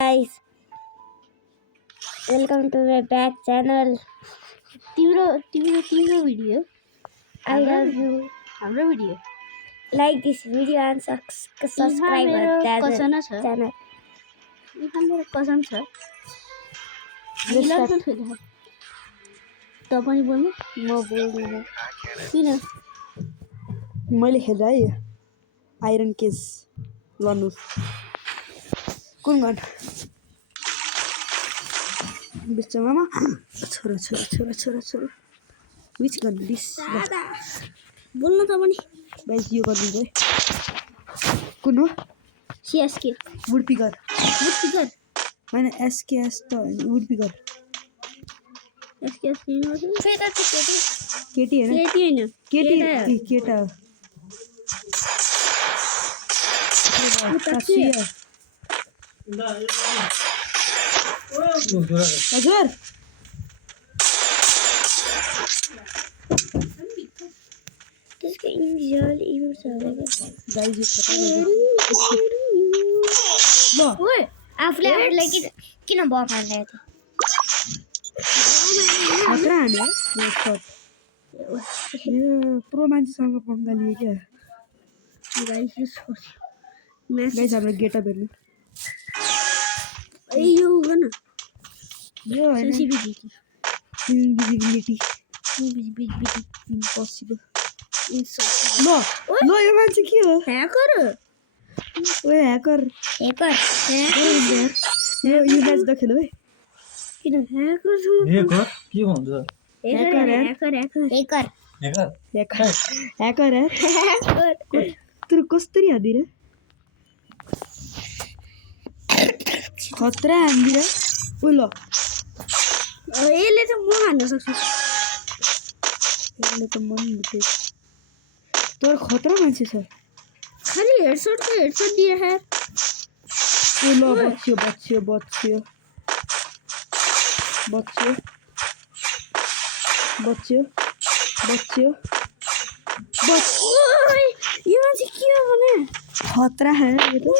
guys, welcome to my back channel. तिम्रो video I love you. हाम्रो video Like this video and subscribe मेरो our कसम छ channel. यहाँ मेरो कसम छ Let's लग्न start. फेरि त पनि बोल्नु म बोल्दिनँ। किन मैले खेल्दा है आइरन केस लन्नु कुन गन बिचमा छोरा छोरा छोरा छोरा छोरा विच गन दिस बोल्नु त पनि गाइस यो गरिदिन्छ है कुन हो सीएसके वुड पिकर मुक्तिकर होइन एसकेएस त होइन वुड पिकर एसके सिनेमा फेरि त केटी होइन केटी हैन केटी केटा हजुर त्यसको इन्डियल इमेज छ गाइस यो ल ओए आफूले किन बम हाल्दै थियो खतरा हाने प्रो मान्छेसँग पंगा लिए क्या गाइस गाइस हाम्रो गेटअप हेर्नु यो गन यो होइन सेन्सिटिभिटी इन्भिजिबिलिटी इम्पोसिबल ल ल यो मान्छे के हो ह्याकर ओए ह्याकर हेकर यो म्याच त खेल है किन ह्याकर छु हेकर के भन्छ ह्याकर हेकर हेकर ह्याकर तर कस्तरी हान्दिर खतरा हान्दिर उ ल यसले त म हान्न सक्छु यसले त मन लुटे तर खतरा मान्छे छ खाली हेडसट दिए यार उ ल बच्यो बच्यो बच्यो बच्यो बच्यो बच्यो ओइ यो मान्छे के हो भने खतरा है ये तो हे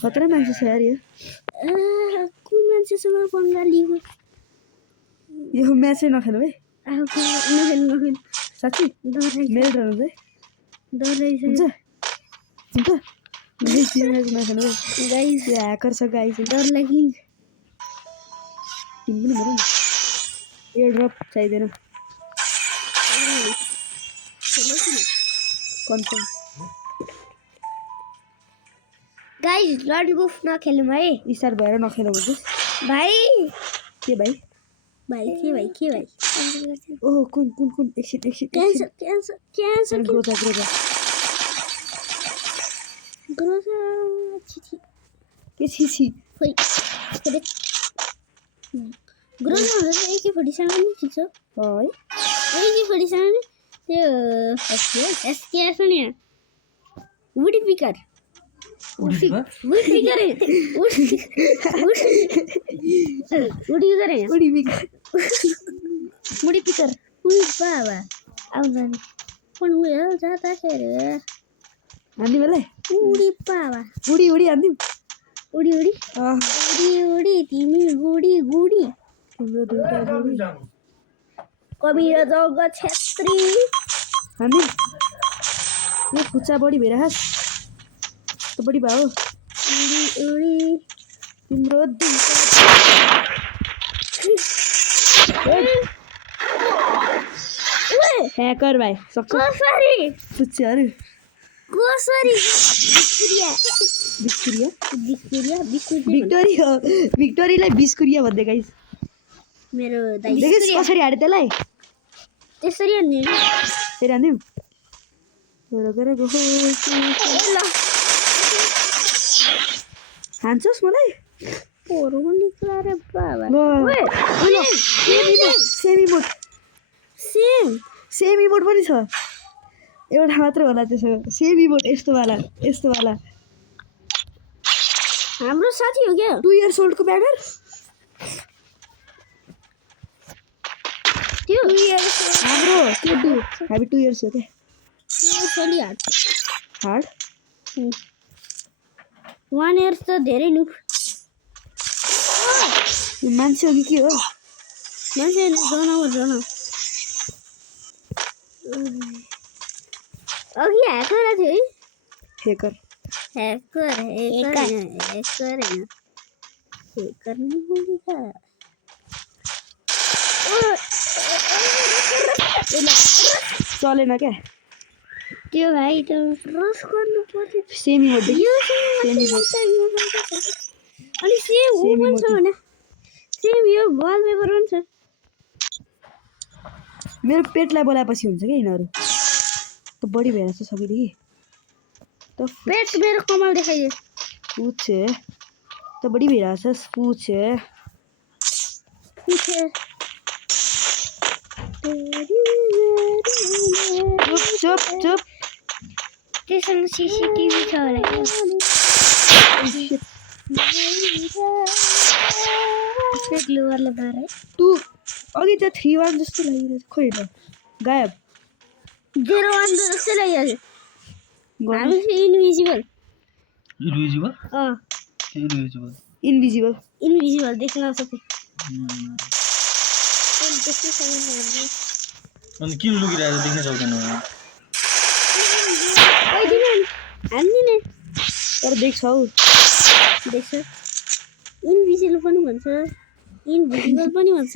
खतरा मान्छे छ यार यो कुन मान्छेसँग पंगा लिएको यो म्याचै नखेल है नखेल साँच्ची मेरो डर हुन्छ है डर रहेछ हुन्छ हुन्छ गाइस यो म्याच नखेल है गाइस यो ह्याकर छ गाइस डर लागि तिमी पनि भन न एयर ड्रप चाहिँदैन कन्फर्म गाइस लर्ड बुफ नखेलौँ है स्टार भएर नखेल भने भाइ के भाइ भाइ के भाइ ओहो कुन कुन कुन एकछिन क्यान्सर ग्रोजा ग्रोजा छिछि के छिछि खोइ ग्रोजा भन्दा चाहिँ AK47 नि ठिक छ है AK47 नि त्यो SKS नि वुड पिकर वुड पिकर उही बाबा आउँदैन पण उयो जाँदाखेरि हान्दी बेलै उडी बाबा उडी हान्दी उडी तिमी गुडी तिम्रो दुईटा उडी कविर जग छेत्री हान्दी यो खुच्चा बढी भइरहेछ त बढी भयो उडी तिम्रो दुईटा ह्याकर भाइ सक्छ कसरी भिक्टोरिया भिक्टोरीलाई बिस्कुरिया भन्दै गाइस मेरो दाइ देखेस् कसरी हाडे त्यसलाई त्यसरी हान्ने फेरि हान्दिउँ हान्छस् मलाई पोरो निक्ला रे बाबा सेम इमोट पनि छ एउटा मात्र होला त्यसो सेम इमोट यस्तोवाला हाम्रो साथी हो क्या 2 years old को ब्यागर त्यो हाम्रो त्यो हामी 2 years हो क्या छोली हाट हार्ड 1 इयर त धेरै नु यो मान्छे हो कि के हो मान्छे जनावर अघि ह्याकर थियो है हेकर ह्याकर नहीं बोलेगा चलेन क्या त्यो भाइ त रस गर्नु पर्छ सेमी मोड यो सेमी मोड अनि सेम ऊ सेमी पनि छ मोड। भने सेम यो वालपेपर पनि छ मेरो पेटलाई बोलाएपछि हुन्छ क्या यिनीहरू त बढी भइरहेछ सबैदेखि त पेट मेरो कमल देखाइयो पूछे त बढी भइरहेछ पूछे पूछे चुप चुप चुप त्यसमा सीसीटीभी छ होला ग्लुवरले मारे तू अघि त 3-1 जस्तो लागिरहेछ खोइ त गायब 0-1 जस्तो लागिहाल्यो गर्नु हामी इन्भिजिबल इन्भिजिबल अँ इन्भिजिबल इन्भिजिबल इन्भिजिबल देख्न नसके अनि किन लुकिरहेको देख्न सक्दैन हान्दिने तर देख्छौ देख्छ इन्भिजिबल पनि भन्छ इन्भिजिबल पनि भन्छ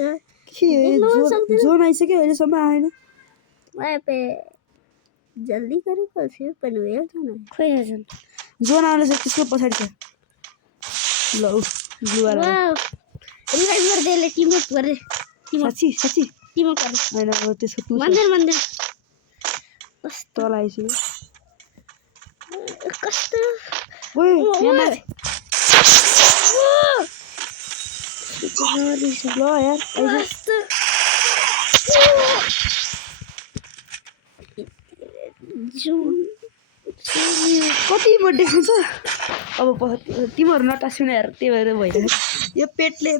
के देख्न पनि सक्दैन। जोन आइसक्यो अहिलेसम्म आएन पे जल्दी गरेको थियो पनि भयो त न खोइ हजुर जोन आउनेछ त्यसको पछाडि छ ल उ ग्लुवार वाउ रिभाइभ गर्दै टिमअप गर्दै साँच्ची साँच्ची टिमअप गर्दै होइन अब त्यसको टु मन्दिर कस्तो तल आइसक्यो कस्तो ओए ओ, यहाँ ओए। माथि। ल यार आइज। कस्तो जुन कति बर्थडे खान्छ अब तिमीहरू नटाँसिनु यार त्यही भएर भइरहेको यो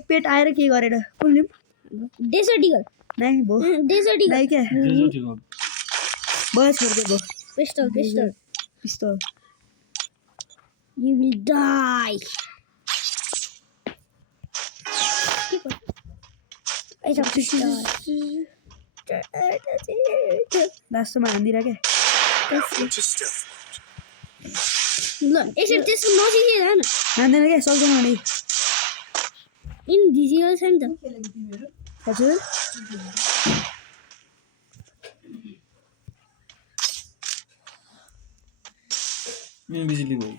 पेट आएर के गरेर कुल्ने डेजर्ट इगल नाइ भो डेजर्ट इगल नाइ क्या भयो छोड्दै भयो पिस्टल पिस्तौल You will die. लास्टमा हान्दिरा क्या ल यसरी त्यसको नजिकै जान हान्दैन क्या सक्दैन भने इन्भिजिबल छ नि त हजुर इन्भिजिबल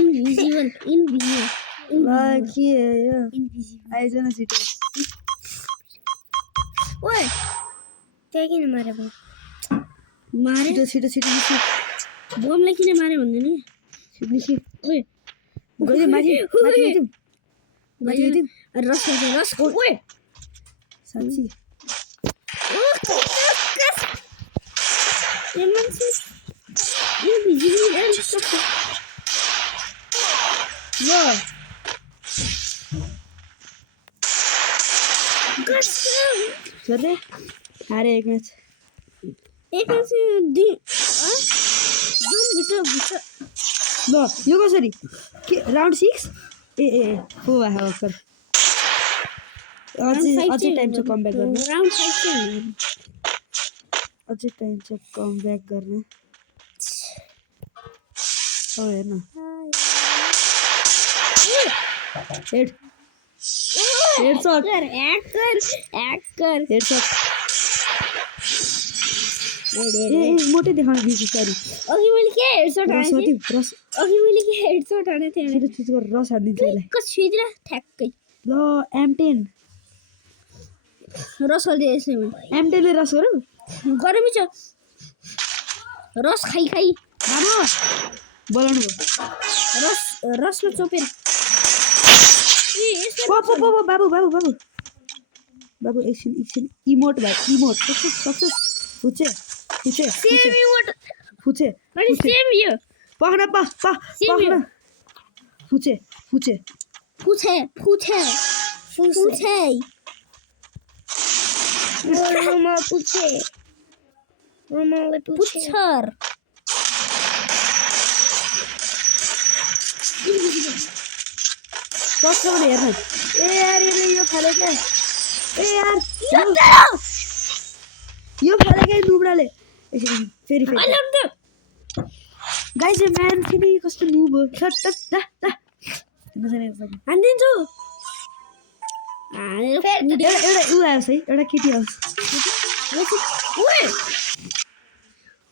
इन्भिजिबल ल के यो आइज न छिटो ओए त्यहाँ किन मारे भयो मारे छिटो छिटो छिटो छिटो बमलाई किन मारे भन्दैन नि छिटो ओए गइदिउँ माथि माथि गइदिउँ रस ओए साँच्ची ल छोड्दै हारे एक म्याच ल यो कसरी के राउन्ड 6 ए हो भर्खर अझै टाइम छ कम ब्याक गर्ने अझै टाइम छ कम ब्याक गर्ने हो हेर्न हेड हेडसट हेडसट ए मोटै देखाउनु बिर्छु सरी अघि मैले के हेडसट रस हानेको थिएँ रस अघि मैले के हेडसट हानेको थिएँ छिटो छिटो गरेर रस हालिदिन्छ यसलाई छुइदिएर ठ्याक्कै ल M10 रस हालिदिएँ यसैमा M10 ले रस गरौँ गरमै छ रस खाइ बाबु बोलाउनु भयो रसमा चोपेर बाबु एकछिन इमोट भाइ इमोट सक्सेस फुचे अनि सेम यो पखना फुचे पुछे रुमाल पुछे पुच्छर हेर्नु ए यार यसले यो फाले क्या ए यार यो फाले क्या नुब्राले यसरी फेरि फेरि गाइस यो म्यान फेरि कस्तो नुब हो एउटा ऊ आओस् है एउटा केटी आओस्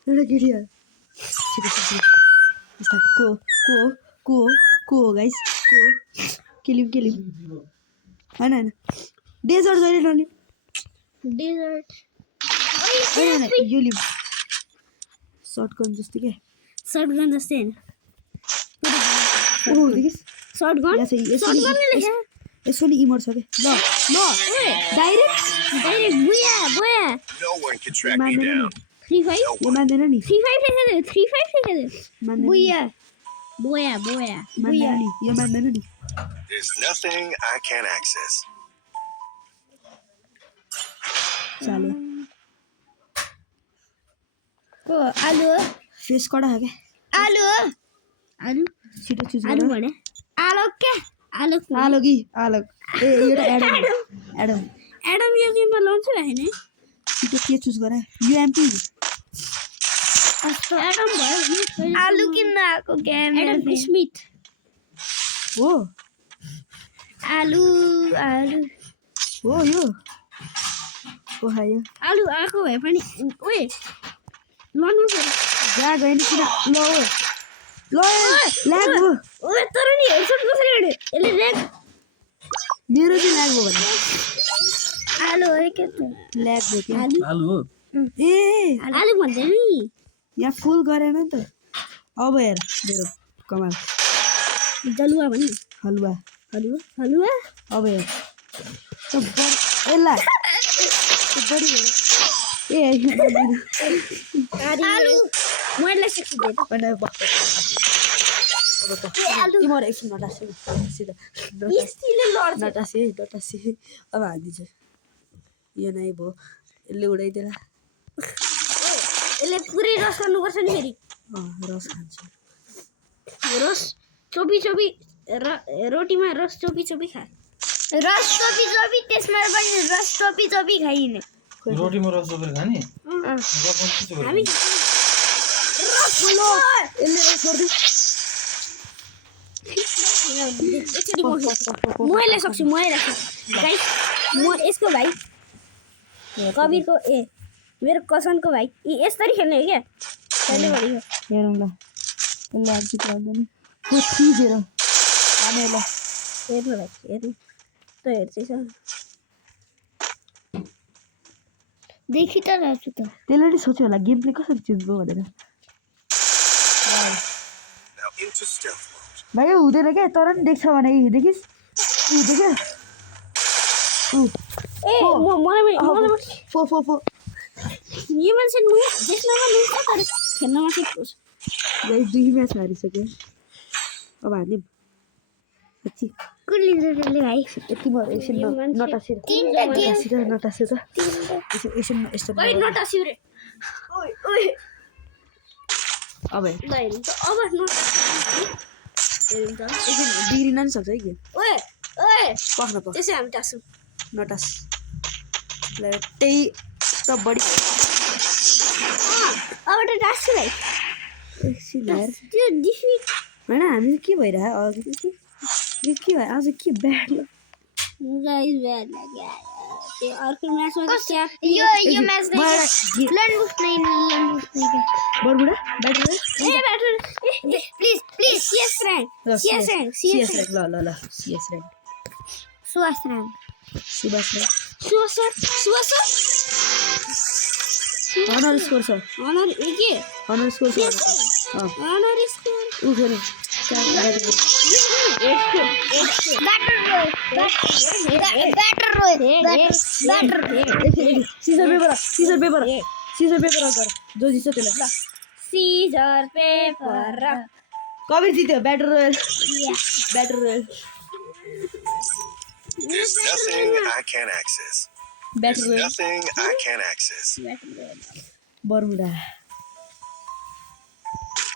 एउटा केटी आओस् को गाइस किलिम होइन डेजर्ट जहिले नलिम होइन यो लिम सर्टगन जस्तो क्या सर्टगन जस्तै हैन ओ देखिस सर्टगन यसोले इमर छ के ल direct बुया No one can track me down. 3-5 यो मान्दैन नि 3-5 लेखेको 3-5 लेखेको मान्दैन बुया मान्दैन नि यो मान्दैन नि There's nothing I can't access. चाल्यो को आलु हो फेस कडा हो क्या आलु हो आलु छिटो चुज आलु गर भने आलु के आलु आलो कि आलो ए एउटा एडम एडम यो गेममा लन्छ हैन छिटो के चुज गर युएमपी एडम भयो आलु किन्न आएको गेम एडम स्मिथ हो आलु हो यो हो हायो आलु आएको भए पनि ओए लन्नु पर्यो जा गएन किन ल ल्याग हो ओए तर नि हेडसट कसरी गर्ने यसले ल्याग मेरो चाहिँ ल्याग हो भने आलु हो के त ल्याग हो क्या आलु हो ए आलु भन्दैन नि यहाँ फुल गरेन नि त अब हेर मेरो कमाल जलुवा भन्नु हलुवा हलुवा अब हेर यसलाई बढी हेर ए आलु मैले सिक्छु तिम्रो एकछिन नटासी सिधा नटासी है नटासी अब हालिदिन्छु यो नै भयो यसले उडाइदिएर यसले पुरै रस गर्नुपर्छ नि फेरि रस खान्छु रस चोपी रोटीमा रस चोपी खा रस टोपी त्यसमा पनि रस टोपी खाइने रोटीमा रस जोपेर खाने हामी यसले रस गर्दै मैले सक्छु गाइस म यसको भाइ कबिरको मेरो कसनको भाइ यसरी खेल्ने हो क्या कहिले भनेको हेरौँ ल यसले अब चित्र आउँदैन 4-3-0 हाने ल हेर्नु भाइ हेर्नु त हेर्छैछ देखि त रहेछु त त्यसले नि सोच्यो होला गेम प्ले कसरी चेन्ज भयो भनेर Now into stealth mode. भाइ यो हुँदैन क्या तर नि देख्छ भने देखिस् हुँदैन क्या मलाई फो यो मान्छे देख्नमा लुन्छ तर खेल्नमा चाहिँ गाइस 2 म्याच हारिसक्यो अब हार्ने पछि कुन लिन्छ त्यसले भाइ तिम्रो एकछिन नटासेर नटासेर एकछिन यस्तो नटास्यौ रे अब ल हेर्नु त अब हेर्नु त एकछिन बिग्रिन नि सक्छ है गेम ओए पख्न त्यसै हामी टास्छौँ नटास त्यही त बढी अब त टास्छु भाइ एकछिन यार त्यो डिफिट होइन हामी के भइरह्यो अघि यो के भयो आज के ब्याड गाइस ब्याड लाग्यो त्यो अर्को म्याचमा क्या यो म्याच लन बुस्ट नै Barbuda batter batter please CS rank CS rank ल CS rank Suwas Ram Subhash rank honour score छ अनर के अनर स्कोर छ अनर स्कोर ऊ फेरि सीजर पेपर गर जो जित्छ त्यसलाई सीजर पेपर कबिर जित्यो batter royal There's nothing I can't access. Batter royal Nothing I can't access. Bermuda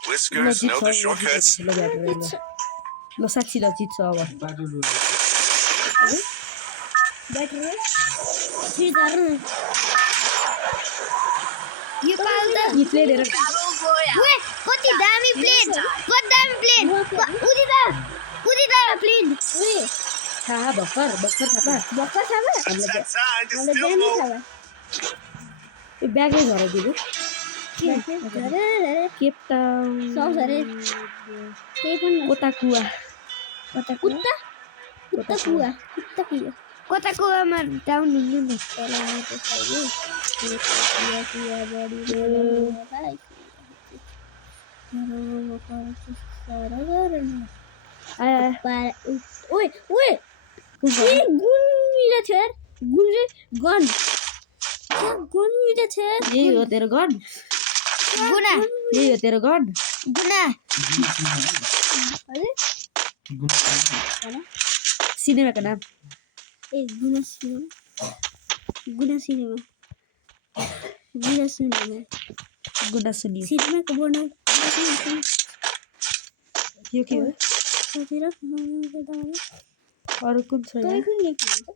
Whiskers know the shortcuts. ल 60 ल जित्छ अब बैटर सीधा यो पाल त यी प्लेट हेर ओए कति दामी प्लेन उदिदा प्लेन ओए थाहा भर्खर थाहा भक्का छ बे It's that time to हामीले stealth बिहानै mode. छ बे यो ब्यागै झरे दिदी अरे केप टाउन सौस अरे केही पनि नछ। कोताकुवा कुत्ता कुवा कताको टाउन हुनु नि चलाउनु त छैन कुवा बढी भाइ आया ओए ओए ये गुन मिला छ यार गुन रे गन क्या गन मिला छ यार यही हो तेरो गन गुना यही हो तेरो गन गुना अरे सिनेमाको नाम ए गुना सिनेमा गुना सुनियो सिनेमा को बोर्ड यो के हो सोचेर अरू कुन छ तै यहाँ कुन लेख्नुहुन्छ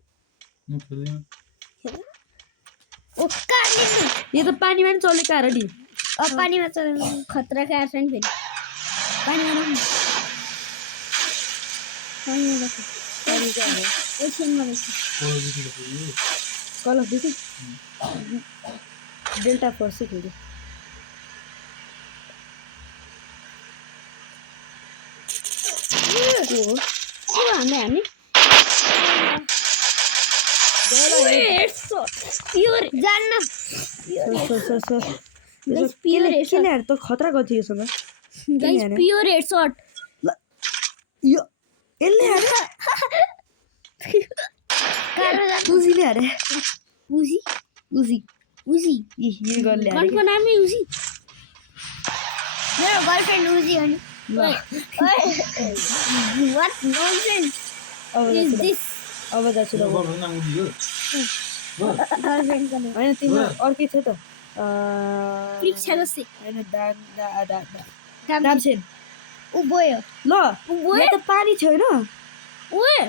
ओ काट्ने यो त पानीमा नि चलेको आएर नि अब पानीमा चल्नु खतरा का आर्सन फेरि पानीमा राख्नु पानीमा राख्नु ओछिनमा राख्नु call of duty delta force खेल्यो के हो हामी प्योर जान्न Guys, pure headshot. केलेहरू त खतरा गर्थ्यो योसँग गाइस प्योर हेडशॉट यो यसले हारे उजीले हारे उजी उजी उजी यो गर्ले हारे गनको नामै उजी मेरो गर्लफ्रेन्ड उजी हो नि व्हाट नॉनसेंस अब इज जाछु दिस अब जाछु ल गर्लफ्रेन्ड गर्ने होइन तिम्रो अर्कै छ त परीक्षा जस्तै होइन दामसेन उ गयो ल ओए यहाँ त पानी छैन ओए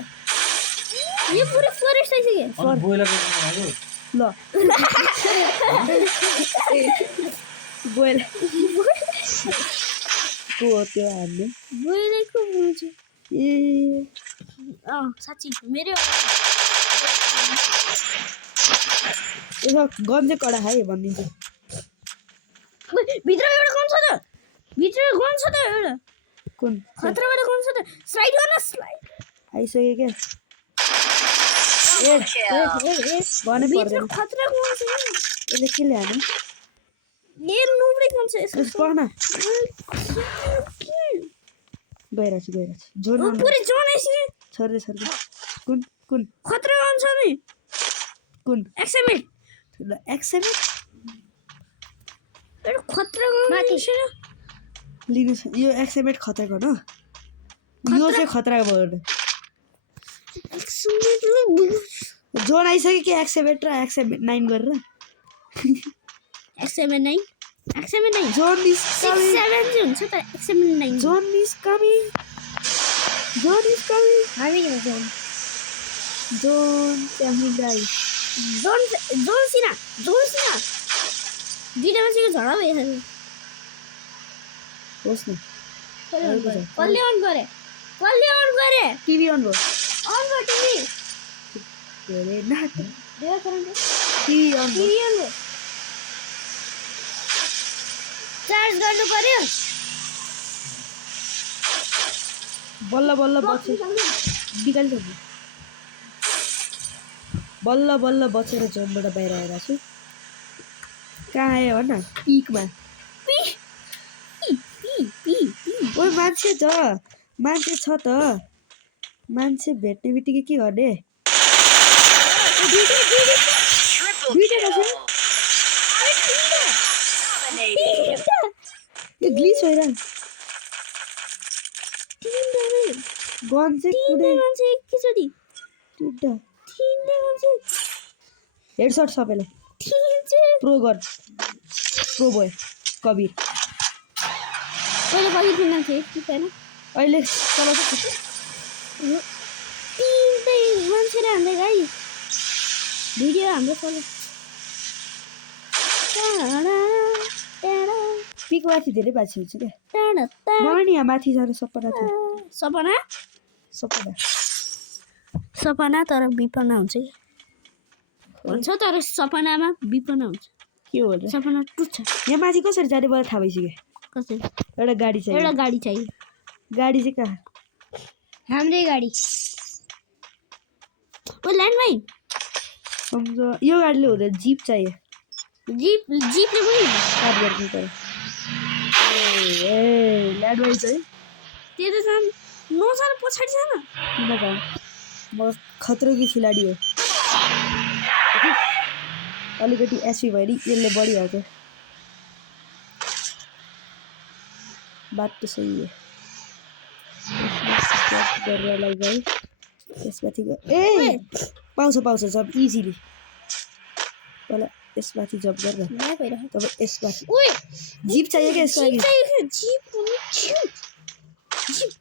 यो पुरै फरेस्ट आइसक्यो ल गोयल को हो त्यो हान्ने गइरहेको हुन्छ ए साँच्ची मेरो यसो गन चाहिँ कडा खायो भनिदिन्छु भित्र एउटा गन छ त भित्र गन छ त एउटा कुन खतराबाट गन छ त स्लाइड गर्न स्लाइड आइसक्यो क्या भन्नै भित्र पर्दैन खतरा गन छ यसले केले हाने ए नुब्रे गन छ यसको यसो पढ्न गइरहेको छु जोन पुरै जोन आइसक्यो छर्दै कुन कुन खतरा गन छ नि कुन एक्सएमएल ल एक्सएमएल एउटा खतरा गन माथि। छैन लिनु छ यो एक्सएमएल खतरा गर्नु यो चाहिँ खतरा भयो जोन आइसक्यो कि एक्सएमएल र एक्सएमएल 9 गरेर एक्सएमएल 9 जोन इज 6 7 चाहिँ हुन्छ त एक्सएमएल 9 जोन इज कमिङ हामी जाउँ जोन कमिङ गाइस जोन सिना दुईटा मान्छेको झडा भइसक्यो होस् न कसले अन गरे टिभी अन भयो अन गर टिभी धेरै नाट देऊ करन टिभी अन भयो टिभी अन गर चार्ज गर्नु पर्यो बल्ल बच्छ बिगालिसक्यो बल्ल बचेर जोनबाट बाहिर आएर छु कहाँ आयो भन न पिकमा ओ मान्छे छ त मान्छे भेट्ने बित्तिकै के गर्ने दुईटा यो ग्लिच भएर गन चाहिँ कुनै मान्छे एकैचोटि दुईटा तीनटा मान्छे हेडसट सबैलाई प्रो बोय कबिर पहिले कहिले किन्न थिएँ कि छैन अहिले चलाउँछ तीनटै मान्छे हान्दै गाइस भिडियो हाम्रो चल्यो पिक माथि धेरै बाछी हुन्छ क्या टाढा मलाई नि यहाँ माथि जाने सपना थियो सपना सपना सपना तर विपना हुन्छ कि भन्छ तर सपनामा विपना हुन्छ के हो र सपना टुट्छ यहाँ माथि कसरी जाने मलाई थाहा भइसक्यो कसरी एउटा गाडी एउटा चाहियो गाडी चाहियो गाडी चाहिँ कहाँ हाम्रै गाडी ओ ल्यान्डमाइन सम्झो यो गाडीले हुँदैन जिप चाहियो जीपले पनि काट गर्नु पर्यो ए ल्यान्डमाइन चाहिँ त्यो त जान नजान पछाडि जान किन त म खतरो की खिलाडी हो अलिकति एसपी भयो नि यसले बढिहाल्छ बात त सही हो गरेर गएँ यसमाथि ए पाउँछ जब इजिली पहिला यसमाथि जब गरेर तब यसमाथि जिप चाहियो क्या यसको लागि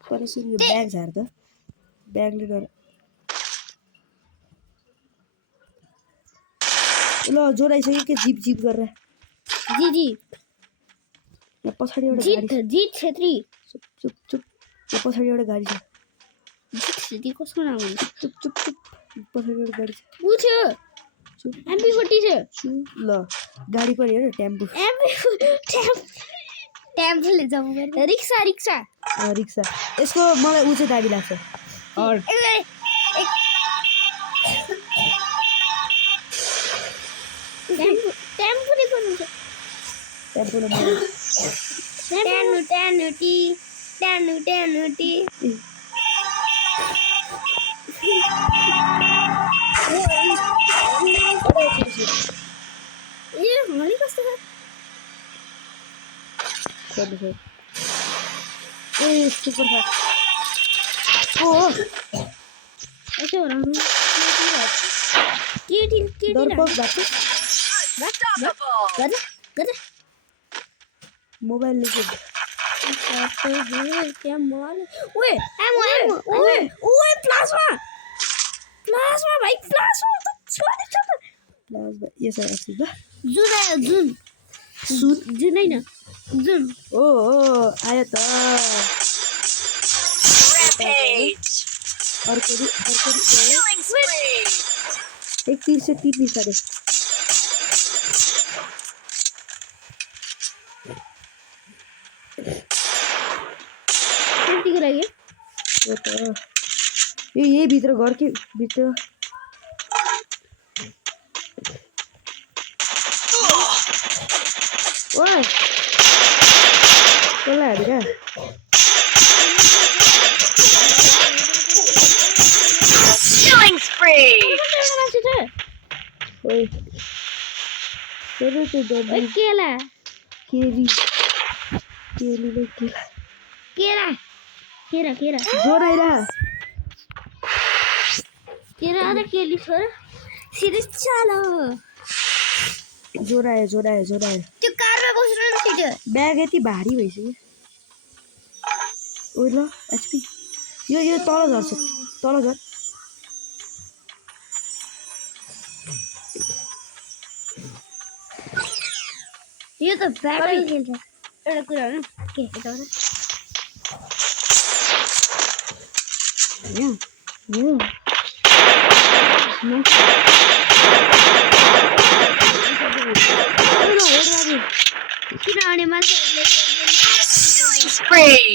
पहिला सुरु यो ब्याग झार त ब्यागले गएर ल जोडाइसक्यो के जिप गरेर जी यहाँ पछाडि एउटा गाडी जीत छेत्री चुप यहाँ पछाडि एउटा गाडी छ जीत छेत्री कसको नाम हो चुप पछाडि एउटा गाडी छ ऊ थियो चुप एमपी 40 थियो ल गाडी पनि हेर टेम्पो टेम्पोले जाउँ गरे रिक्सा रिक्सा यसको मलाई ऊ चाहिँ दाबी लाग्छ टेम्पोले गर्नुहुन्छ टेम्पोले मलाई ट्यानु टी ए हली कस्तो छ ए सुपर फास्ट ओ यसो राउनु केटी डरपोक भएको गरे मोबाइलले चाहिँ क्या मल ओए प्लाज्मा भाइ प्लाज्मा त छोडी छ त प्लाज्मा यसो अस्ति ल जुन हैन जुन ओ आयो त अर्को एक तीर से तीर निकाले सेफ्टीको लागि हो त यो यही भित्र घरकै भित्र ओए कसलाई हाल्यो क्या Killing spree! ओए तेरो तो दर्द केला केली केलीले केरा जोर आइरा केरा र केली छोरा सिधै चालो जोर आयो त्यो कारमा बस्नु न छिटो ब्याग यति भारी भइसक्यो ओइ ल एचपी यो तल झर्छ तल झर यो त ब्याटरी खेल्छ एउटा कुरा हो के यता किनभने मान्छेहरूले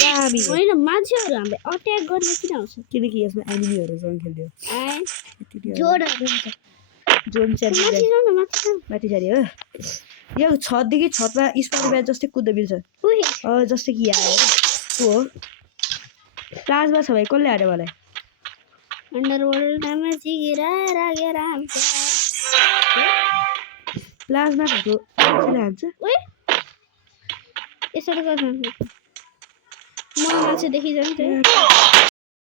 दामी होइन मान्छेहरू हामीले अट्याक गर्ने किन आउँछ किनकि यसमा एनिमीहरूसँग खेल्थ्यो जोडहरू हुन्छ जोन माथि जाने हो यो छतदेखि छतमा स्पाइडर ब्याट जस्तै कुद्दा मिल्छ जस्तै कि यहाँ हो प्लाजमा छ भाइ कसले हाल्यो मलाई अन्डरवर्ल्डमा जिगिरा रागेर हान्छ प्लाजमा भएको कसले हान्छ ओए यसरी गर्नु म मान्छे देखिजान्छ